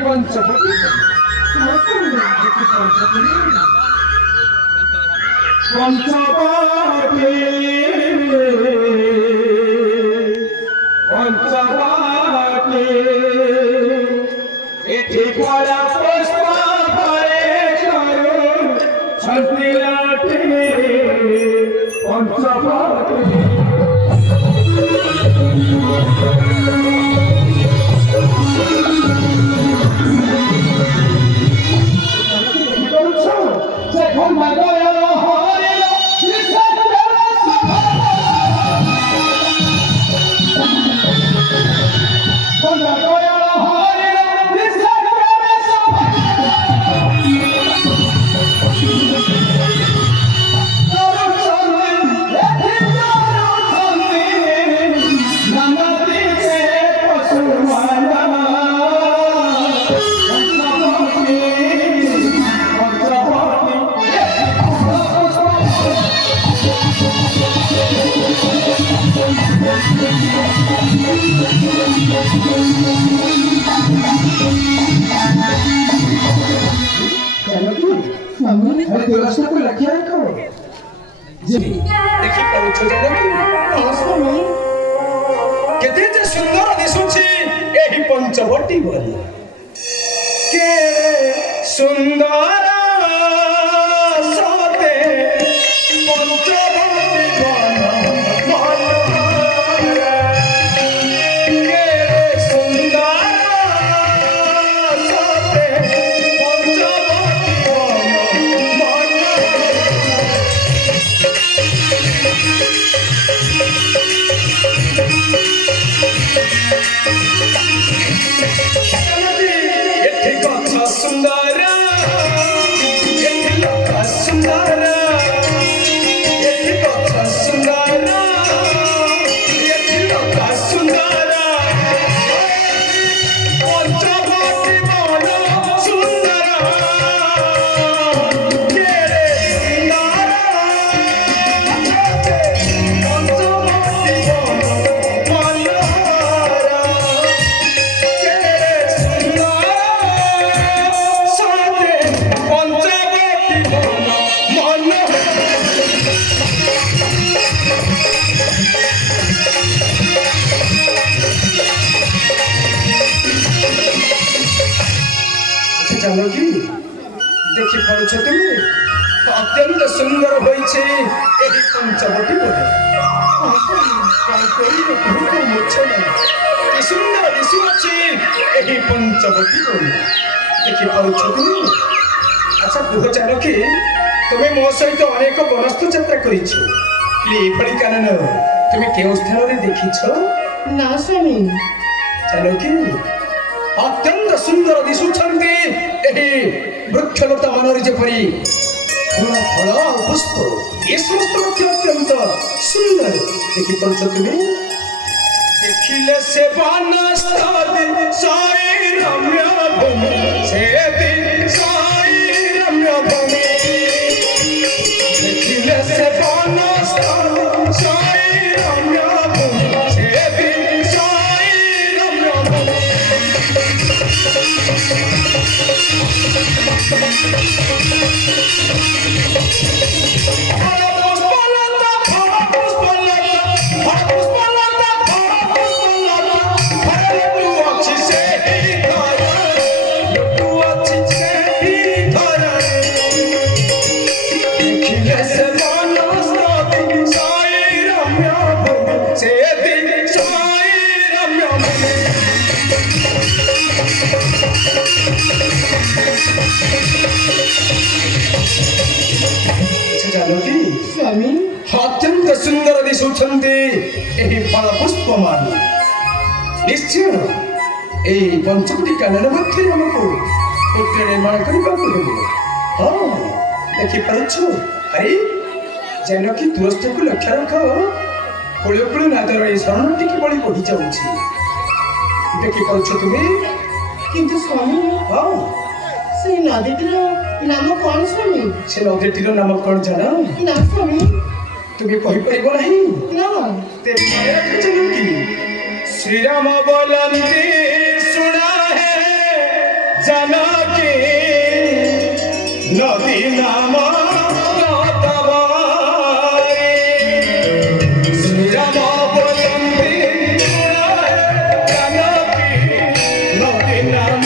पंचवटी सुंदर दिशुची एही पंचवटी बोली के सुंदर सते पंचवटी के सुंदर सते देखि पारुछ तुमी अत्यंत सुंदर होइछे एही पंचवटी बोली कि सुंदर दिशुछि एही पंचवटी बोली देखि पारुछ तुमी अच्छा बुझ जानो कि तुमे मो सहित अनेक वनस्तु यात्रा करिछ कि एपड़ी कानन तुमे केउ स्थान रे देखिछ ना स्वामी जानो कि अत्यंत सुंदर दिशुछन्ति एही वृक्षलता मनोरी जेपरी फूल फल पुष्प ये समस्त मध्य अत्यंत सुंदर देखि पारुछ तुमे देखिले से वनस्पति साई रम्य भूमि से दिन साई रम्य भूमि देखिले से वनस्पति साई रम्य भूमि से दिन साई रम्य भूमि स्वामी अत्यंत सुंदर दिशुछन्ति एही फल पुष्पमान निश्चय एही पंचवटी कानन मध्य हमको पुत्र निर्माण करबाको हेबो हां देखि पारुछ अरे जानकी दुरस्थ को लक्ष्य रख कुळ नादर ए शरणटी की बळी पढि जाउछि देखि पारुछ तुमे କିନ୍ତୁ ସ୍ୱାମୀ ହଁ ସେଇ ନଦୀଟିର ନାମ କଣ ସ୍ୱାମୀ? ସେ ନଦୀଟିର ନାମ କଣ ଜାଣ? ନା ସ୍ୱାମୀ ତୁମେ କହିପାରିବ ନାହିଁ? ନା ତେବେ ମନେ ରଖିଛ କି ଶ୍ରୀରାମ ବୋଲନ୍ତି ଶୁଣା ହେ ଜାନକୀ ନଦୀ ନାମ ଗତବାରୀ। ଶ୍ରୀରାମ ବୋଲନ୍ତି ଶୁଣା ହେ ଜାନକୀ ନଦୀ ନାମ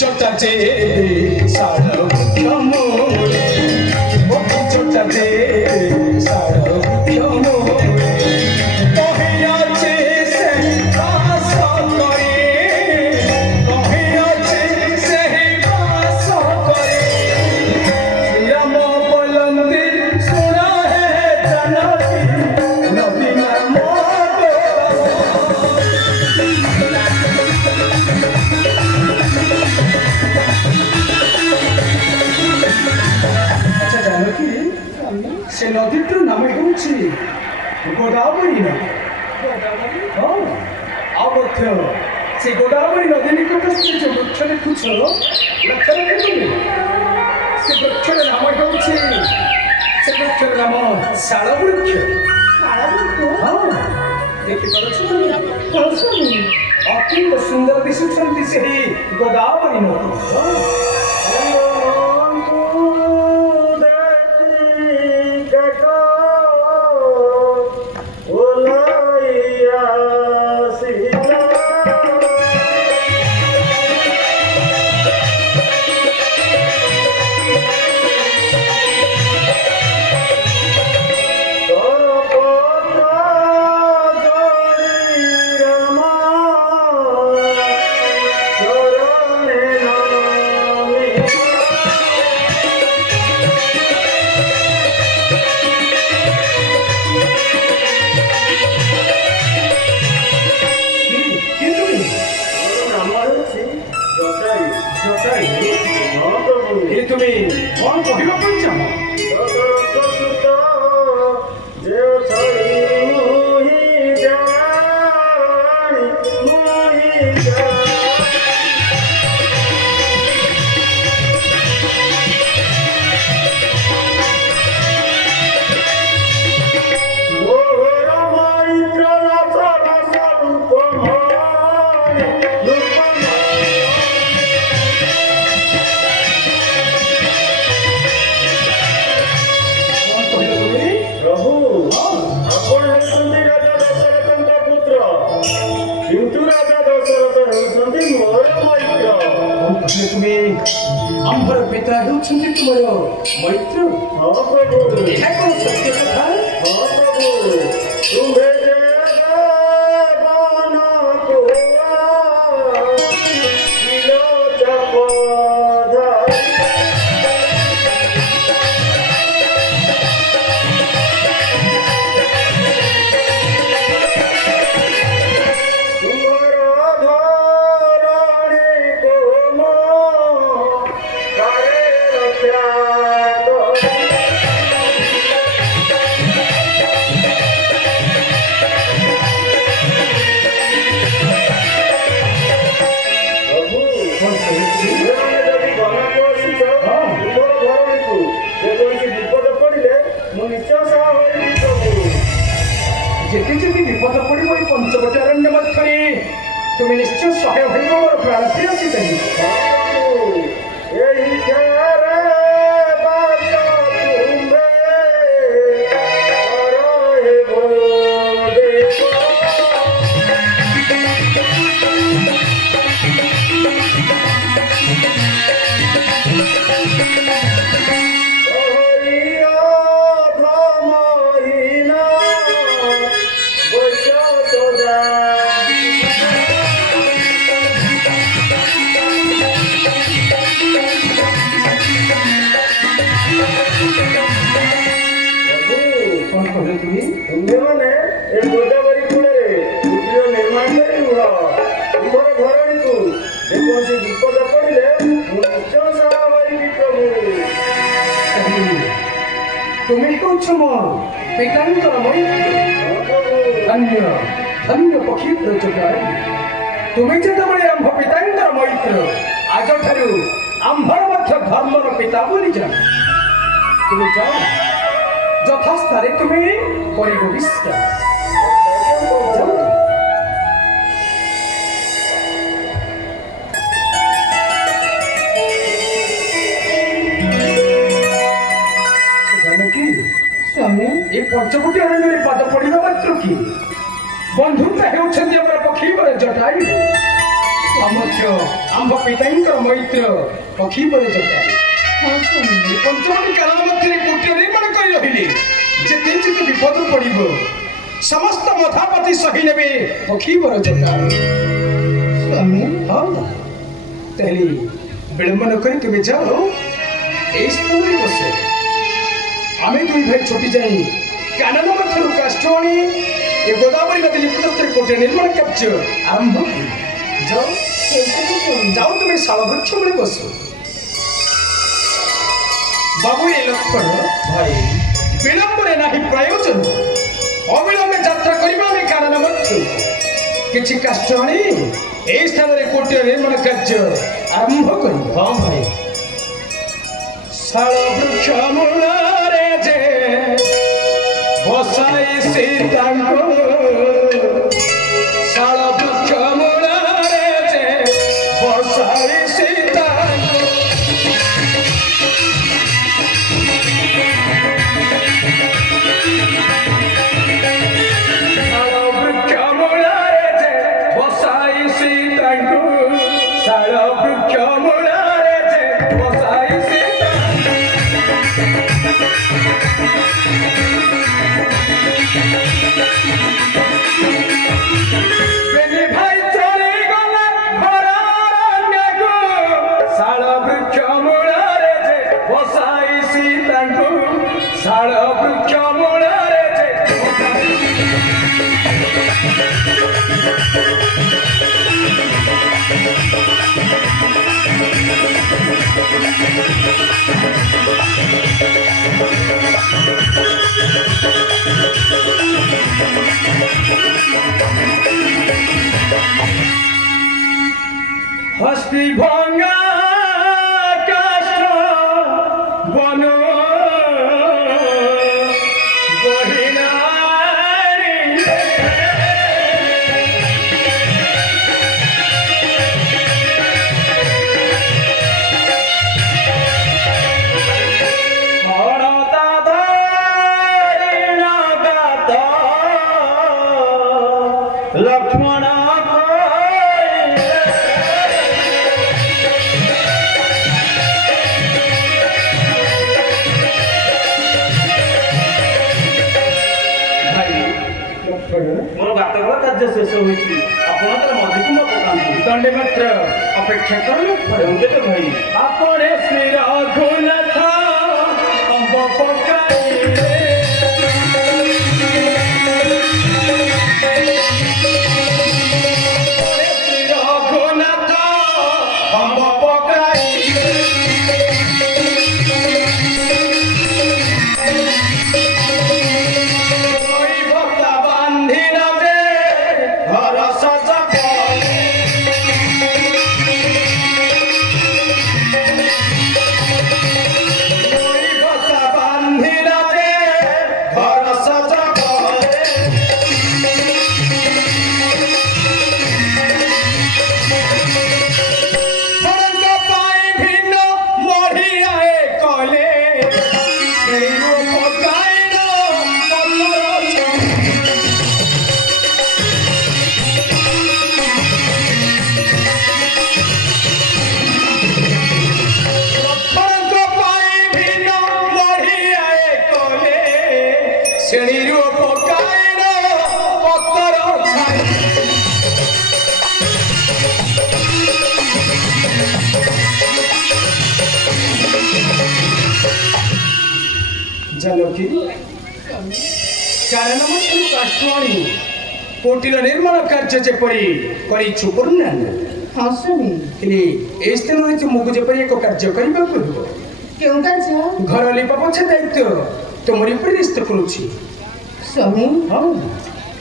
চটাতে সাড় মোরে পক্ষী চটাতে সাড় মোরে কহিয়াছে সে বাস করে কহিয়াছে সে বাস করে শ্রীরাম বলন্তি শোনা হে জানকী নদী নাম আচ্ছা জানো কি সে নদীটির নাম ହେଉଛି ଗୋଦାବରୀ ନଦୀ। ହଁ ଆଉ ମଧ୍ୟ ସେ ଗୋଦାବରୀ ନଦୀ ନିକଟସ୍ଥ ଯେଉଁ ବୃକ୍ଷ ଦେଖୁଛ ଲକ୍ଷ୍ୟ ରଖିଥିବେ ସେ ବୃକ୍ଷର ନାମ ହେଉଛି ସେ ବୃକ୍ଷର ନାମ ଶାଳ ବୃକ୍ଷ। ଶାଳ ବୃକ୍ଷ? ହଁ ଦେଖିପାରୁଛ କଣ ସ୍ୱାମୀ? ଅତ୍ୟନ୍ତ ସୁନ୍ଦର ଦିଶୁଛନ୍ତି ସେହି ଗୋଦାବରୀ ନଦୀ। তুমি কଣ କହିବା ପାଇଁ ଚାହ? তুমি ଆମର ପିତା ହେଉଛନ୍ତି ତୁମର ମୈତ୍ର। ହଁ ପ୍ରଭୁ, ଏହା କଣ ସତ୍ୟ କଥା? ହଁ ପ୍ରଭୁ, ତୁମେ যেতে যদি বিপদ পড়িব এই পঞ্চবটী অরণ্য মধ্যে তুমি নিশ্চয় সহায় হইব মোর প্রাণ প্রিয়সী দেবী। ତୁମେମାନେ ଏ ଗୋଦାବରୀ କୂଳରେ କୁଟୀର ନିର୍ମାଣ କରି ରୁହ। ତୁମର ଘରଣୀକୁ ଯେକୌଣସି ବିପଦ ପଡ଼ିଲେ ମୁଁ ନିଶ୍ଚୟ ସହାୟ କରିବି ପ୍ରଭୁ। ହେଉଛ ମୋ ପିତାଙ୍କର ମୈତ୍ର ଧନ୍ୟ ଧନ୍ୟ ପକ୍ଷୀ ପ୍ରଚୋଦୟ ତୁମେ ଯେତେବେଳେ ଆମ୍ଭ ପିତାଙ୍କର ମୈତ୍ର ଆଜଠାରୁ ଆମ୍ଭର ମଧ୍ୟ ଧର୍ମର ପିତା ବୋଲି ଜାଣ ତୁମେ ଯାଅ ଯଥାସ୍ଥାରେ ତୁମେ କରିବ ବିଶ୍ରାମ ଯାଅ। ଜାନକୀ ସ୍ୱାମୀ ଏ ପଞ୍ଚକୋଟି ଅରଣ୍ୟରେ ପାଦ ପଡ଼ିବା ମାତ୍ର କି ବନ୍ଧୁତା ହେଉଛନ୍ତି ଆମର ପକ୍ଷୀବର ଜଟାୟୁ ମଧ୍ୟ ଆମ୍ଭ ପିତାଙ୍କର ମୈତ୍ର ପକ୍ଷୀବର ଜଟାୟୁ ହଁ ସ୍ୱାମୀ ଏ ପଞ୍ଚକୋଟି କାରଣ ମଧ୍ୟରେ କୁଟୀର ନିର୍ମାଣ କରି ରହିଲେ ଯେତେ ଯେତେ ବିପଦ ପଡ଼ିବ ସମସ୍ତ ମଥାପତି ସହି ନେବେ ପକ୍ଷୀବର ଜଟାୟୁ ସ୍ୱାମୀ ହଁ ତାହେଲେ ବିଳମ୍ବ ନ କରି କେବେ ଯାଅ এই ସ୍ଥାନରେ ବସ ଆମେ ଦୁଇ ଭାଇ ଛୁଟି ଯାଇ କାନନ ମଧ୍ୟରୁ କାଷ୍ଠ ଆଣି ଏ ଗୋଦାବରୀ ନଦୀ ନିକଟସ୍ଥରେ କୋଟିଆ ନିର୍ମାଣ କାର୍ଯ୍ୟ ଆରମ୍ଭ କରୁ। ଯାଅ ଏସବୁ ସ୍ୱାମୀ ଯାଅ ତୁମେ ଶାଳ ବୃକ୍ଷ ମୂଳେ ବସ ବାବୁ ଏ ଲକ୍ଷ୍ମଣ ଭାଇ ବିଳମ୍ବରେ ନାହିଁ ପ୍ରୟୋଜନ ଅବିଳମ୍ବେ ଯାତ୍ରା କରିବା ଆମେ କାନନ ମଧ୍ୟରୁ କିଛି କାଷ୍ଠ ଆଣି এই ସ୍ଥାନରେ କୋଟିଆ ନିର୍ମାଣ କାର୍ଯ୍ୟ ଆରମ୍ଭ କରିବ। ହଁ ଭାଇ ଶାଳ ବୃକ୍ଷ ମୂଳରେ ଯେ ବସାଇ ସୀତାଙ୍କୁ ଶାଳ ବୃକ୍ଷ ମୂଳରେ ଯେ ବସାଇ ସୀତାଙ୍କୁ ଶାଳ ବୃକ୍ଷ ମୂଳରେ ଯେ ବସାଇ ସୀତାଙ୍କୁ ଶାଳ ବୃକ୍ଷ ମୂଳରେ ଯେ ବସାଇ ସୀତାଙ୍କୁ ବେନି ଭାଇ ଚାଲିଗଲା ଘର ଅରଣ୍ୟକୁ ଶାଳ ବୃକ୍ଷ ମୂଳରେ ଯେ ବସାଇ ସୀତାଙ୍କୁ ଶାଳ ବୃକ୍ଷ ମୂଳରେ ଯେ ବସାଇ হস্তি ভঙ্গা কাষ্ঠ বন বহিনারি হরতা ধারিণ গাত লক্ষ্মণ ମୋର ବାତକର କାର୍ଯ୍ୟ ଶେଷ ହୋଇଛି ଆପଣ ତାର ମଧୁକୁମ ପକାନ୍ତୁ ଦଣ୍ଡେ ମାତ୍ର ଅପେକ୍ଷା କର ଦେବେ ଭାଇ আপনে শ্রী রঘুনাথ অম্ব পকাইলে আপনে শ্রী রঘুনাথ অম্ব পকাইলে ওই ভক্তা বান্ধিলা যে ঘর সজাবে শ্রেণীর পকাইল পত্তর ছাই জানকী କାରଣ ମଧ୍ୟରୁ କାଷ୍ଠ ଆଣି କୋଟିର ନିର୍ମାଣ କାର୍ଯ୍ୟ ଯେପରି କରିଛୁ ପୂର୍ଣ୍ଣାନ ହଁ ସ୍ୱାମୀ ହେଲେ ଏ ସ୍ଥାନରେ ତୁମକୁ ଯେପରି ଏକ କାର୍ଯ୍ୟ କରିବାକୁ ହେବ କେଉଁ କାର୍ଯ୍ୟ ଘର ଲିପା ପୋଛା ଦାୟିତ୍ୱ ତୁମରି ଉପରେ ରିସ୍ତ କରୁଛି। ସ୍ୱାମୀ ହଁ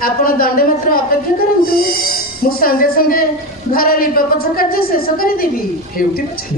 ଆପଣ ଦଣ୍ଡେ ମାତ୍ର ଅପେକ୍ଷା କରନ୍ତୁ, ମୁଁ ସଙ୍ଗେ ସଙ୍ଗେ ଘର ଲିପା ପୋଛା କାର୍ଯ୍ୟ ଶେଷ କରିଦେବି। ହେଉତି ପଛେ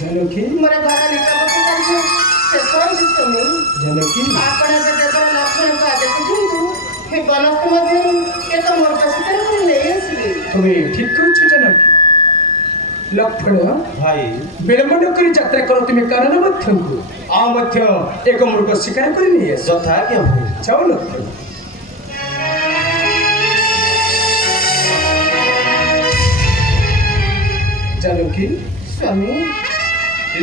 ଜାନକୀ ମୋର ଘର ଲିପା ପୋଛା କାର୍ଯ୍ୟ ଶେଷ ହୋଇଛି। ସ୍ୱାମୀ ଜାନକୀ ଆପଣ ଏବେ ଦେବର ଲକ୍ଷ୍ମଣଙ୍କୁ ଆଦେଶ ଦିଅନ୍ତୁ, ଏ ବନସ୍ଥ ମଧ୍ୟରୁ ଏକ ମୋଟ ଶିକାର କରି ନେଇ ଆସିବେ। তুমি ঠিক করছো জানকী। লক্ষণ ଭାଇ বিলম্ব ন করে যাত্রা করো তুমি কারণ মধ্যকু আ মধ্য এক মৃগ শিকার করে নিয়ে এসো। ଯଥାଜ୍ଞା ଭାଇ। যাও লক্ষণ। জানকী ସ୍ୱାମୀ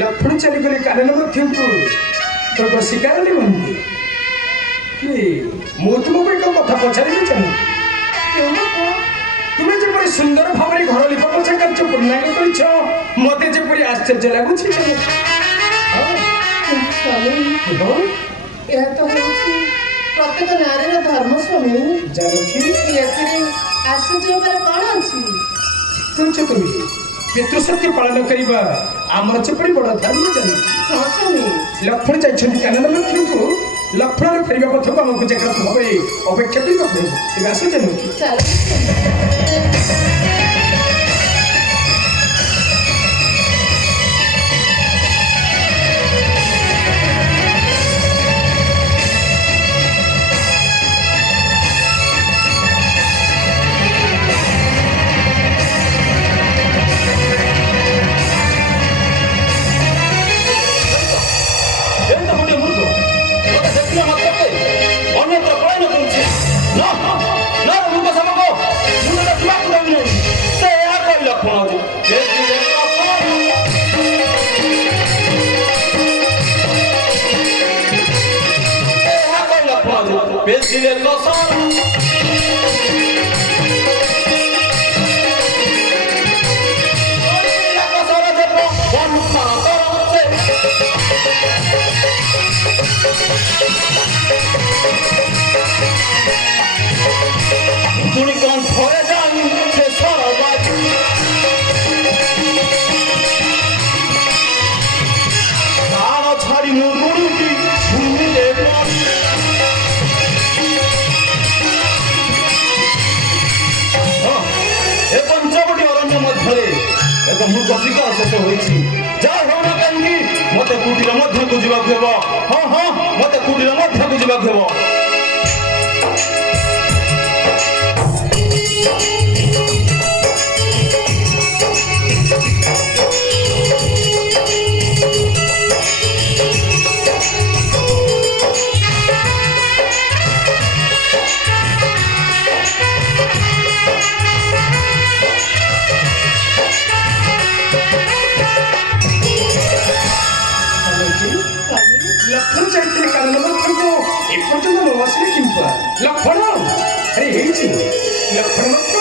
লক্ষণ চালিগলে কারণ মধ্যকু মৃগ শিকার নিমন্তে কি ମୁଁ ତୁମକୁ ଏକ କଥା ପଚାରିବି ଜାନକୀ। କେଉଁ କଥା? তুমি যেপরি সুন্দর ভাবে ঘর লিপা পোছা কার্য পূর্ণাঙ্গ করিছ মতে যেপরি আশ্চর্য লাগুছি জানকী। ସ୍ୱାମୀ ହଁ, ଏହା ତ ହେଉଛି ପ୍ରତ୍ୟେକ ନାରୀର ଧର୍ମ। ସ୍ୱାମୀ ଜାନକୀ ଏଥିରେ ଆଶ୍ଚର୍ଯ୍ୟ ହେବାର କ'ଣ ଅଛି? କହୁଛ তুমি ପିତୃସତ୍ୟ ପାଳନ କରିବା ଆମର ଯେପରି ବଡ଼ ଧର୍ମ ଜାନକୀ। ହଁ ସ୍ୱାମୀ ଲକ୍ଷ୍ମଣ ଯାଇଛନ୍ତି କାନନ ମଧ୍ୟକୁ ଲକ୍ଷ୍ମଣର ଫେରିବା ପଥକୁ ଆମକୁ ଜାଗ୍ରତ ଭାବେ ଅପେକ୍ଷା କରିବାକୁ ହେବ। ଏବେ ଆସ ଜାନକୀ। ଚାଲ। ఎంత ଗୋଟେ ମୃଗ ମୋତେ ଦେଖିଲା ମାତ୍ରକେ ଅନ୍ୟତ୍ର ପଳାୟନ କରୁଛି। ନା ନା ମୃଗ ଶାବକ ମୁଣ୍ଡରେ ଯିବାକୁ ଦେବି ନାହିଁ। ସେ ଏହା କହି ଲକ୍ଷ୍ମଣ ଯେ ଏହା କହି ଲକ୍ଷ୍ମଣ ଯେ ବେଶୀରେ କଷ ପୁଣି କଣ୍ଠରେ ଯାଇ ସେ ସରବାଜି ପ୍ରାଣ ଛାଡ଼ି ମୁଁ ଗୁରୁଟି ଭୂମିରେ ପଡ଼ି। ଏ ପଞ୍ଚବଟୀ ଅରଣ୍ୟ ମଧ୍ୟରେ ଏକ ମୃଗ ଶିକାର ଶେଷ ହୋଇଛି। ଯାହା ହେଉ ନା କାହିଁକି ମତେ କୁଟୀର ମଧ୍ୟକୁ ଯିବାକୁ ହେବ। ହଁ ହଁ ମତେ କୁଟୀର ମଧ୍ୟକୁ ଯିବାକୁ ହେବ। লক্ষণ চাইছিলে কারণ লক্ষণକୁ এপর্যন্ত ନ ଆସିଲେ କିମ୍ବା ଲକ୍ଷଣ ଆରେ ହେଇଛି ଲକ୍ଷଣ ମାତ୍ର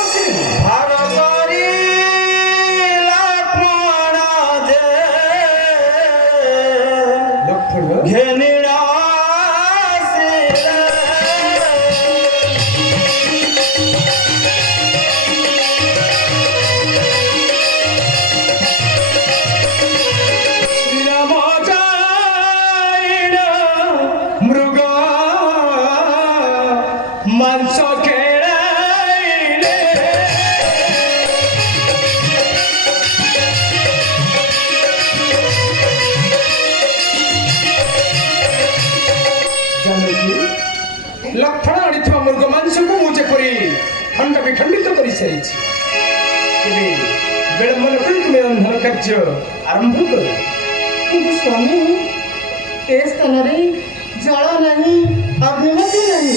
ସାରିଛି ତେବେ ବିଳମ୍ବ ନ କରି ତୁମେ ରନ୍ଧନ କାର୍ଯ୍ୟ ଆରମ୍ଭ କର। କିନ୍ତୁ ସ୍ୱାମୀ ଏ ସ୍ଥାନରେ ଜଳ ନାହିଁ, ଅଗ୍ନି ମଧ୍ୟ ନାହିଁ।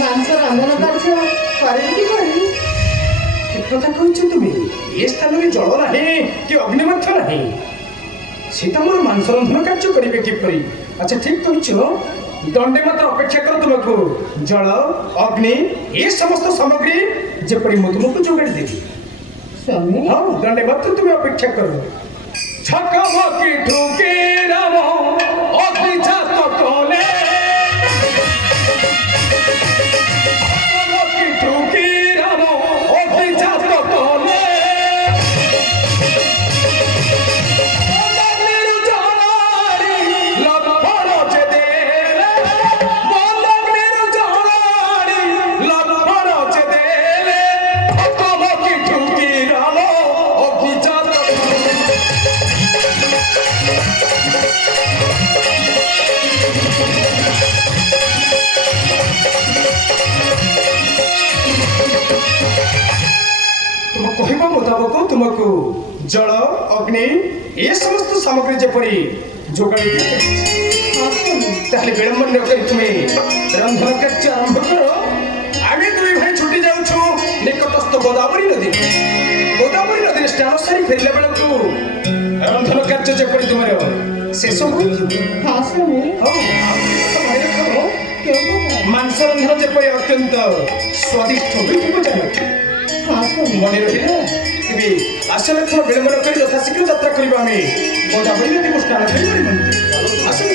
ମାଂସ ରନ୍ଧନ କାର୍ଯ୍ୟ କରିବି କିପରି? ଠିକ କଥା କହୁଛ ତୁମେ। ଏ ସ୍ଥାନରେ ଜଳ ନାହିଁ କି ଅଗ୍ନି ମଧ୍ୟ ନାହିଁ, ସେ ତମର ମାଂସ ରନ୍ଧନ କାର୍ଯ୍ୟ କରିବେ କିପରି? ଆଚ୍ଛା ଠିକ କହୁଛ, ଦଣ୍ଡେ ମାତ୍ର ଅପେକ୍ଷା କର, ତୁମକୁ ଜଳ ଅଗ୍ନି ଏ ସମସ୍ତ ସାମଗ୍ରୀ ଯେପରି ମୁଁ ତୁମକୁ ଯୋଗାଡ଼ି ଦେବି। ସ୍ୱାମୀ ହଁ, ଦଣ୍ଡେ ମାତ୍ର ତୁମେ ଅପେକ୍ଷା କର। ଛକମକି ଠୁକି ରାମ ଅଭିଜାତ କଲେ, ଛକମକି ଠୁକି ରାମ ଅଭିଜାତ କଲେ, ମନ୍ଦଗ୍ନିରୁ ଜଣାଣି ଲକ୍ଷ୍ମଣ ଯେ ଦେଲେ, ମନ୍ଦଗ୍ନିରୁ ଜଣାଣି ଲକ୍ଷ୍ମଣ ଯେ ଦେଲେ, ଛକମକି ଠୁକି ରାମ ଅଭିଜାତ तुम कहवा मुताबक तुमको जल अग्नि ये समस्त सामग्री जेपरी जोगाड़ी ହଁ ସ୍ୱାମୀ ताहले विलंब न करी तुम्हें रंधन कार्य आरंभ करो। आगे दुई भाई छुट्टी जाउछु निकटस्थ गोदावरी नदी स्नान सारी फेरला बेलकू रंधन कार्य जेपरी तुमर शेष होई। ହଁ ସ୍ୱାମୀ କେଉଁ କଥା? मांस रंधन जेपरी अत्यंत स्वादिष्ट होई जानो ହଁ ସ୍ୱାମୀ ମନେ ରହିଲା। ତେବେ ଆସିଲେ ଥର ବିଳମ୍ବ ନ କରି ଯଥାଶୀଘ୍ର ଯାତ୍ରା କରିବା। ଆମେ ଗୋଦାବରୀ ନଦୀକୁ ସ୍ନାନ କରିପାରିବୁ। ଆସିଲେ